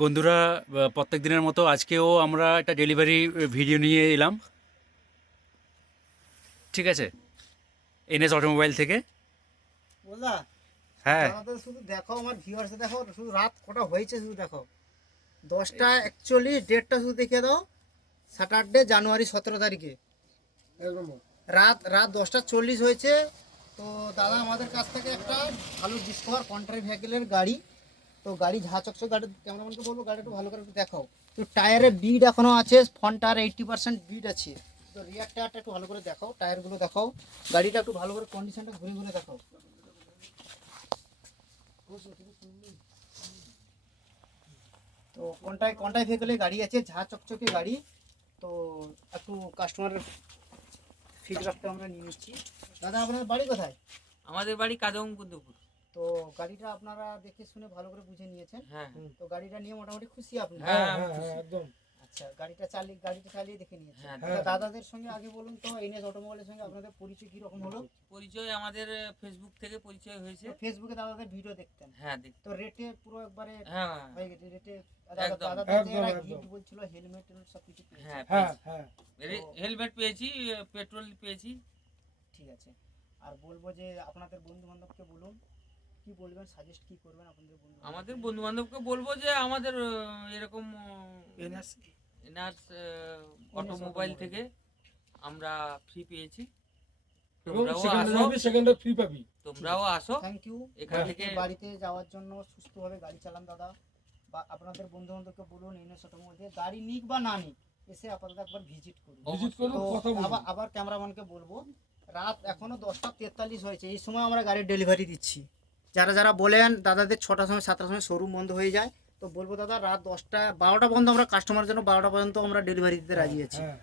বন্ধুরা, প্রত্যেক দিনের মতো আজকেও আমরা একটা ডেলিভারি ভিডিও নিয়ে এলাম। ঠিক আছে, এনএস অটোমোবাইল থেকে। বললা হ্যাঁ, দাদা শুধু দেখো, আমার ভিউয়ার্সে দেখো শুধু রাত কটা হয়েছে শুধু দেখো। 10টা 41, ডেটটা শুধু দেখিয়ে দাও। স্যাটারডে জানুয়ারি 17 তারিখে একদম রাত রাত 10টা 40 হয়েছে। তো দাদা আমাদের কাছ থেকে একটা ভালো ডিসকভার কন্ট্রারি ভেহিকেলের গাড়ি। তো গাড়ি ঝা চকচক, গাড়ি ক্যামেরাম্যানকে বলবো গাড়ি একটু ভালো করে একটু দেখাও। তো টায়ারে বিড এখনো আছে, ফ্রন্ট টায়ার 80% বিড আছে। তো রিয়ার টায়ারটা একটু ভালো করে দেখাও, টায়ারগুলো দেখাও, গাড়িটা একটু ভালো করে কন্ডিশনটা ঘুরে ঘুরে দেখাও। তো কোনটায় কোনটায় ভেহিকেলে গাড়ি আছে, ঝা চকচকে গাড়ি। তো একটু কাস্টমারের ফিডব্যাকটা আমরা নিয়ে নিচ্ছি। দাদা আপনার বাড়ি কোথায়? আমাদের বাড়ি কাদমকুন্দপুর। তো গাড়িটা আপনারা দেখে শুনে ভালো করে বুঝে নিয়েছেন। হ্যাঁ তো গাড়িটা নিয়ে মোটামুটি খুশি আপনি? হ্যাঁ, একদম আচ্ছা, গাড়িটা চালিয়ে দেখে নিয়েছেন। হ্যাঁ, আচ্ছা, দাদাদের সঙ্গে আগে বলুন তো, এনএস অটোমোবাইলের সঙ্গে আপনাদের পরিচয় কি রকম হলো? পরিচয় আমাদের ফেসবুক থেকে পরিচয় হয়েছে। তো ফেসবুকে দাদাদের ভিডিও দেখতেন। হ্যাঁ দেখ, তো রেটে পুরো একবারে হ্যাঁ হয়ে গেছে রেটে। একদম, দাদাদের একদম, এরা একদম। গিফট বলছিল, হেলমেট সব কিছু পেয়েছে। হ্যাঁ হ্যাঁ হ্যাঁ হেলমেট পেয়েছি, পেট্রোল পেয়েছি। ঠিক আছে। আর বলবো যে আপনাদের বন্ধু বান্ধবকে বলুন, কি বলবেন, সাজেস্ট কি করবেন আপনাদের বন্ধু আমাদের বন্ধু বান্ধবকে বলবো যে আমাদের এরকম এনআরস অটোমোবাইল থেকে আমরা ফ্রি পেয়েছি। এবং তোমরাও সেকেন্ডে আসো, যাবি সেকেন্ডে ফ্রি পাবি। তোমরাও আসো। Thank you. এখান থেকে বাড়িতে যাওয়ার জন্য সুস্থভাবে গাড়ি চালান দাদা। বা আপনাদের বন্ধু বান্ধবকে বলুন এনএস অটোমোবাইল গাড়ি নিক বা না নিক, এসে আপাতত একবার ভিজিট করুন। ভিজিট করুন, তো কথা বলুন। আবার ক্যামেরাম্যানকে বলবো, রাত এখনো 10টা 43 হয়েছে, এই সময় আমরা গাড়ির ডেলিভারি দিচ্ছি। যারা যারা বলেন দাদাদের 6টার সময় 7টার সময় শোরুম বন্ধ হয়ে যায়, তো বলবো দাদা রাত 10টা 12টা পর্যন্ত আমরা কাস্টমারের জন্য 12টা পর্যন্ত আমরা ডেলিভারি দিতে রাজি আছি। হ্যাঁ